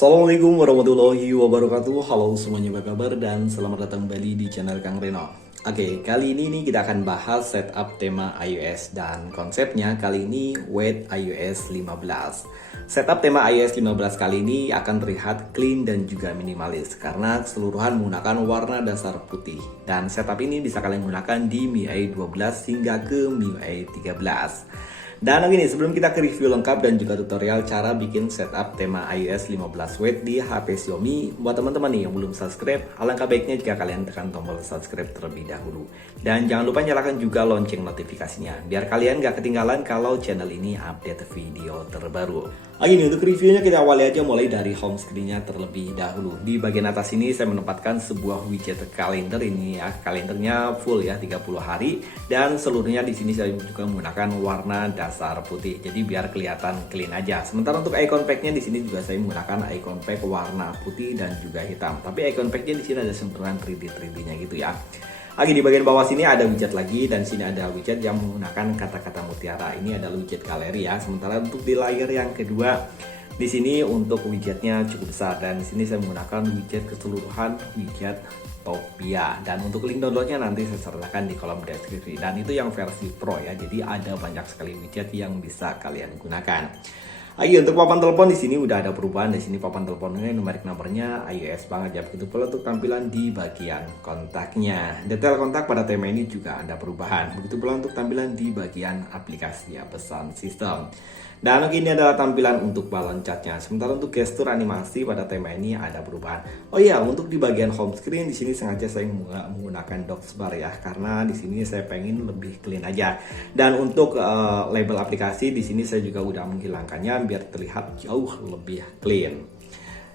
Assalamualaikum warahmatullahi wabarakatuh. Halo semuanya, apa kabar dan selamat datang kembali di channel Kang Reno. Oke, kali ini nih kita akan bahas setup tema iOS dan konsepnya kali ini Wait iOS 15. Setup tema iOS 15 kali ini akan terlihat clean dan juga minimalis karena keseluruhan menggunakan warna dasar putih. Dan setup ini bisa kalian gunakan di MIUI 12 hingga ke MIUI 13. Dan begini, sebelum kita ke review lengkap dan juga tutorial cara bikin setup tema iOS 15 Wait di HP Xiaomi, buat teman-teman nih yang belum subscribe, alangkah baiknya jika kalian tekan tombol subscribe terlebih dahulu. Dan jangan lupa nyalakan juga lonceng notifikasinya, biar kalian gak ketinggalan kalau channel ini update video terbaru. Ini untuk reviewnya kita awali aja mulai dari home screen-nya terlebih dahulu. Di bagian atas ini saya menempatkan sebuah widget kalender ini ya, kalendernya full ya 30 hari dan seluruhnya di sini saya juga menggunakan warna dasar putih. Jadi biar kelihatan clean aja. Sementara untuk icon pack-nya di sini juga saya menggunakan icon pack warna putih dan juga hitam. Tapi icon pack-nya di sini ada sentuhan 3D-nya gitu ya. Lagi di bagian bawah sini ada widget lagi dan sini ada widget yang menggunakan kata-kata mutiara. Ini ada widget galeri ya. Sementara untuk di layar yang kedua di sini untuk widgetnya cukup besar dan di sini saya menggunakan widget keseluruhan widget Topia dan untuk link downloadnya nanti saya sertakan di kolom deskripsi dan itu yang versi Pro ya. Jadi ada banyak sekali widget yang bisa kalian gunakan. Untuk papan telepon di sini udah ada perubahan. Di sini papan teleponnya numerik nomornya iOS banget ya. Begitu pula untuk tampilan di bagian kontaknya. Detail kontak pada tema ini juga ada perubahan. Begitu pula untuk tampilan di bagian aplikasi ya, pesan sistem. Dan ini adalah tampilan untuk balon catnya. Sementara untuk gestur animasi pada tema ini ada perubahan. Oh iya, untuk di bagian home screen di sini sengaja saya menggunakan docs bar ya, karena di sini saya pengen lebih clean aja. Dan untuk label aplikasi di sini saya juga udah menghilangkannya biar terlihat jauh lebih clean.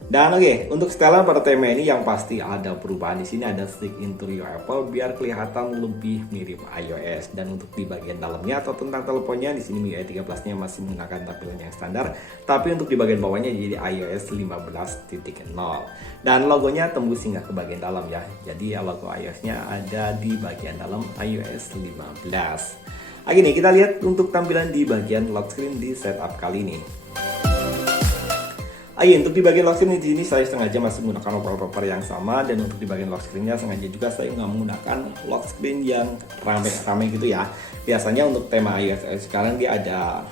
Dan untuk setelan pada tema ini yang pasti ada perubahan. Di sini ada stick into your Apple biar kelihatan lebih mirip iOS. Dan untuk di bagian dalamnya atau tentang teleponnya di sini MIUI 13-nya masih menggunakan tampilan yang standar, tapi untuk di bagian bawahnya jadi iOS 15.0. Dan logonya tembus hingga ke bagian dalam ya. Jadi logo iOS-nya ada di bagian dalam iOS 15. Kita lihat untuk tampilan di bagian lock screen di setup kali ini. Untuk di bagian lock screen di sini saya sengaja masih menggunakan wallpaper yang sama dan untuk di bagian lock screen-nya sengaja juga saya nggak menggunakan lock screen yang rame-rame gitu ya. Biasanya untuk tema iOS sekarang dia ada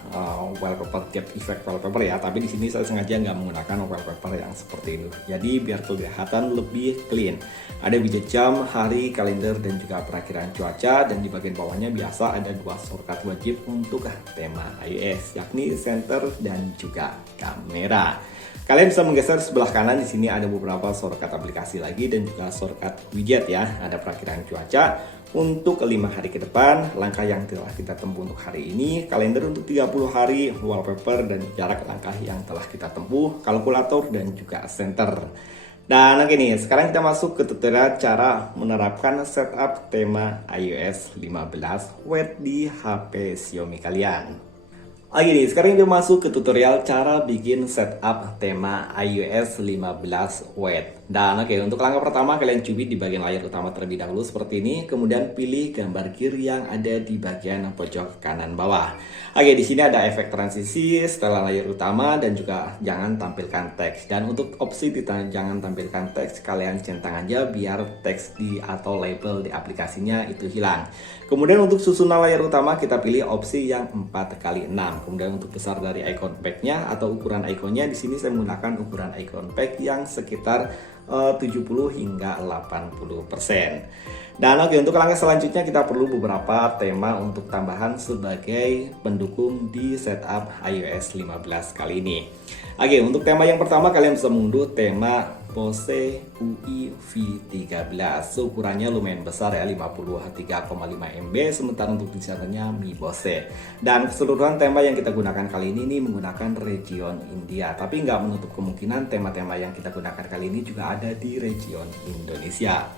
wallpaper tiap effect wallpaper ya, tapi di sini saya sengaja nggak menggunakan wallpaper yang seperti itu. Jadi biar kelihatan lebih clean. Ada widget jam, hari, kalender dan juga perakiraan cuaca dan di bagian bawahnya biasa ada dua shortcut wajib untuk tema iOS yakni center dan juga kamera. Kalian bisa menggeser sebelah kanan, di sini ada beberapa shortcut aplikasi lagi dan juga shortcut widget ya. Ada perakiraan cuaca untuk 5 hari ke depan, langkah yang telah kita tempuh untuk hari ini, kalender untuk 30 hari, wallpaper dan jarak langkah yang telah kita tempuh, kalkulator dan juga center. Dan sekarang kita masuk ke tutorial cara menerapkan setup tema iOS 15 Wait di HP Xiaomi kalian. Sekarang kita masuk ke tutorial cara bikin setup tema iOS 15 Wait. Dan untuk langkah pertama kalian cubit di bagian layar utama terlebih dahulu seperti ini, kemudian pilih gambar gear yang ada di bagian pojok kanan bawah. Di sini ada efek transisi setelah layar utama dan juga jangan tampilkan teks. Dan untuk opsi jangan tampilkan teks kalian centang aja biar teks di atau label di aplikasinya itu hilang. Kemudian untuk susunan layar utama kita pilih opsi yang 4x6. Kemudian untuk besar dari icon pack-nya atau ukuran ikonnya di sini saya menggunakan ukuran icon pack yang sekitar 70 hingga 80%. Dan untuk langkah selanjutnya kita perlu beberapa tema untuk tambahan sebagai pendukung di setup iOS 15 kali ini. Untuk tema yang pertama kalian bisa mengunduh tema Bose UI V13. Ukurannya lumayan besar ya, 53,5 MB, sementara untuk desainernya Mi Bose. Dan keseluruhan tema yang kita gunakan kali ini menggunakan region India, tapi nggak menutup kemungkinan tema-tema yang kita gunakan kali ini juga ada di region Indonesia.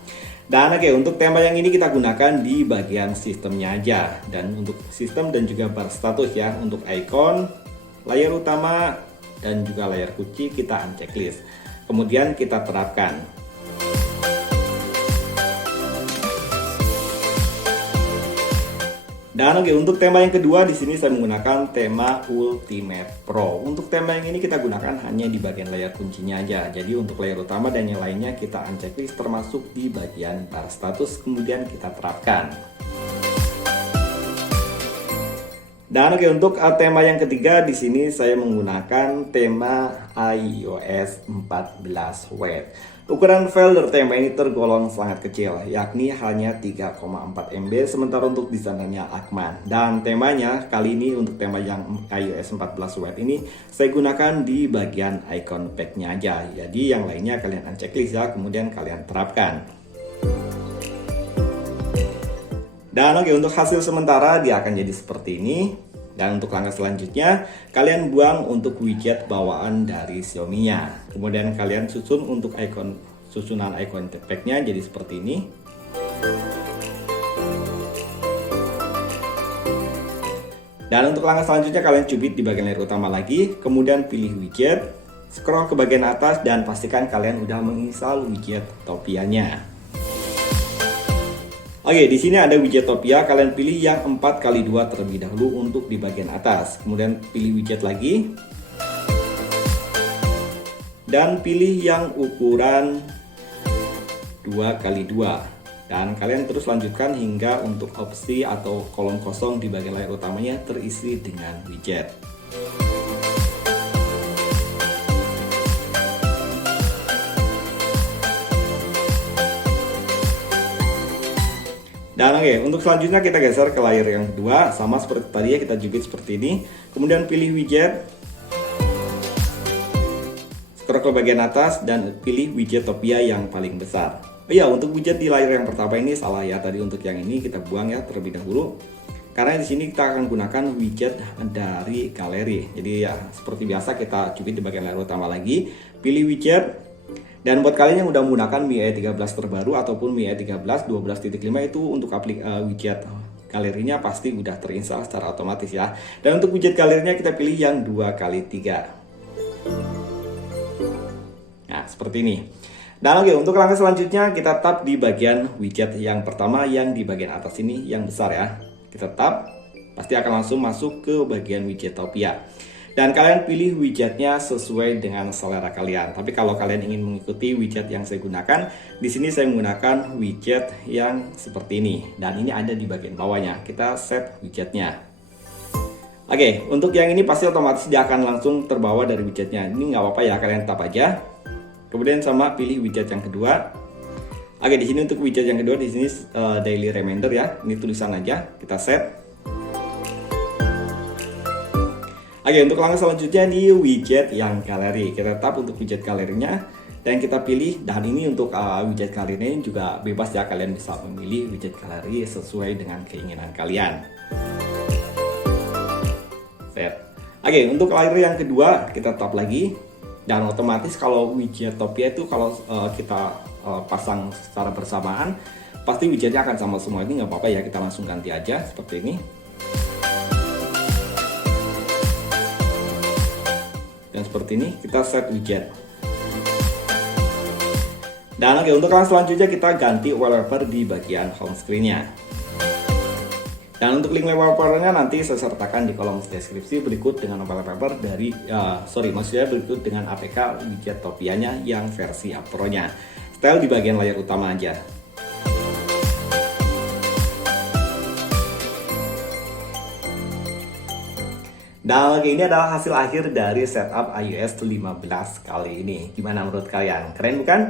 Dan untuk tema yang ini kita gunakan di bagian sistemnya aja. Dan untuk sistem dan juga bar status ya, untuk icon, layar utama, dan juga layar kunci kita unchecklist. Kemudian kita terapkan. Dan oke, untuk tema yang kedua di sini saya menggunakan tema Ultimate Pro. Untuk tema yang ini kita gunakan hanya di bagian layar kuncinya aja. Jadi untuk layar utama dan yang lainnya kita unchecklist termasuk di bagian bar status, kemudian kita terapkan. Dan oke, untuk tema yang ketiga di sini saya menggunakan tema iOS 14 Wet. Ukuran file dari tema ini tergolong sangat kecil, yakni hanya 3,4 MB, sementara untuk desainernya Akman. Dan temanya kali ini untuk tema yang iOS 14 Wet ini saya gunakan di bagian icon pack-nya aja. Jadi yang lainnya kalian unchecklist ya, kemudian kalian terapkan. Dan oke, untuk hasil sementara dia akan jadi seperti ini. Dan untuk langkah selanjutnya, kalian buang untuk widget bawaan dari Xiaomi-nya. Kemudian kalian susun untuk susunan icon pack-nya jadi seperti ini. Dan untuk langkah selanjutnya kalian cubit di bagian layar utama lagi, kemudian pilih widget, scroll ke bagian atas dan pastikan kalian udah menginstal widget Topia-nya. Oke, di sini ada widget Topia, kalian pilih yang 4x2 terlebih dahulu untuk di bagian atas. Kemudian pilih widget lagi. Dan pilih yang ukuran 2x2. Dan kalian terus lanjutkan hingga untuk opsi atau kolom kosong di bagian layar utamanya terisi dengan widget. Dan oke, untuk selanjutnya kita geser ke layar yang kedua, sama seperti tadi ya, kita jepit seperti ini. Kemudian pilih widget, scroll ke bagian atas dan pilih widget Topia yang paling besar. Oh iya, untuk widget di layar yang pertama ini salah ya, tadi untuk yang ini kita buang ya terlebih dahulu. Karena di sini kita akan gunakan widget dari galeri. Jadi ya seperti biasa kita cubit di bagian layar utama lagi, pilih widget. Dan buat kalian yang udah menggunakan MIUI 13 terbaru ataupun MIUI 13 12.5 itu untuk widget galerinya pasti udah terinstall secara otomatis ya. Dan untuk widget galerinya kita pilih yang 2x3. Nah, seperti ini. Dan oke, untuk langkah selanjutnya kita tap di bagian widget yang pertama yang di bagian atas ini yang besar ya. Kita tap, pasti akan langsung masuk ke bagian widget Topia. Dan kalian pilih widgetnya sesuai dengan selera kalian. Tapi kalau kalian ingin mengikuti widget yang saya gunakan, di sini saya menggunakan widget yang seperti ini. Dan ini ada di bagian bawahnya. Kita set widgetnya. Oke, untuk yang ini pasti otomatis dia akan langsung terbawa dari widgetnya. Ini nggak apa-apa ya, kalian tap aja. Kemudian sama pilih widget yang kedua. Oke, di sini untuk widget yang kedua di sini daily reminder ya. Ini tulisan aja, kita set. Oke, untuk langkah selanjutnya di widget yang galeri, kita tap untuk widget galerinya dan kita pilih. Dan ini untuk widget galeri ini juga bebas ya, kalian bisa memilih widget galeri sesuai dengan keinginan kalian. Set. Oke, untuk layar yang kedua kita tap lagi dan otomatis kalau widget Topia itu kalau kita pasang secara bersamaan pasti widgetnya akan sama semua. Ini nggak apa-apa ya, kita langsung ganti aja seperti ini. Dan seperti ini kita set widget. Dan oke, untuk langkah selanjutnya kita ganti wallpaper di bagian home screen-nya. Dan untuk link wallpaper-nya nanti saya sertakan di kolom deskripsi berikut dengan wallpaper dari maksudnya berikut dengan APK widget Topia-nya yang versi Pro-nya. Style di bagian layar utama aja. Dan oke, ini adalah hasil akhir dari setup iOS 15 kali ini. Gimana menurut kalian? Keren bukan?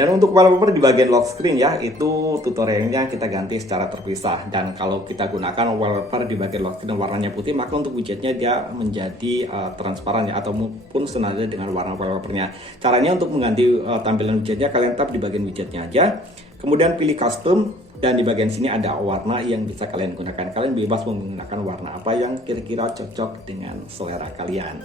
Dan untuk wallpaper di bagian lock screen ya, itu tutorialnya kita ganti secara terpisah. Dan kalau kita gunakan wallpaper di bagian lock screen warnanya putih, maka untuk widgetnya dia menjadi transparan ya, ataupun senada dengan warna wallpapernya. Caranya untuk mengganti tampilan widgetnya, kalian tap di bagian widgetnya aja. Kemudian pilih custom dan di bagian sini ada warna yang bisa kalian gunakan. Kalian bebas menggunakan warna apa yang kira-kira cocok dengan selera kalian.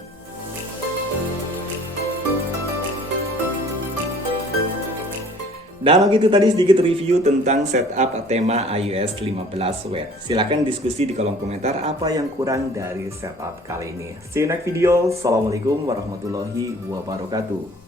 Dan begitu tadi sedikit review tentang setup tema iOS 15 Wet. Silahkan diskusi di kolom komentar apa yang kurang dari setup kali ini. See you next video. Assalamualaikum warahmatullahi wabarakatuh.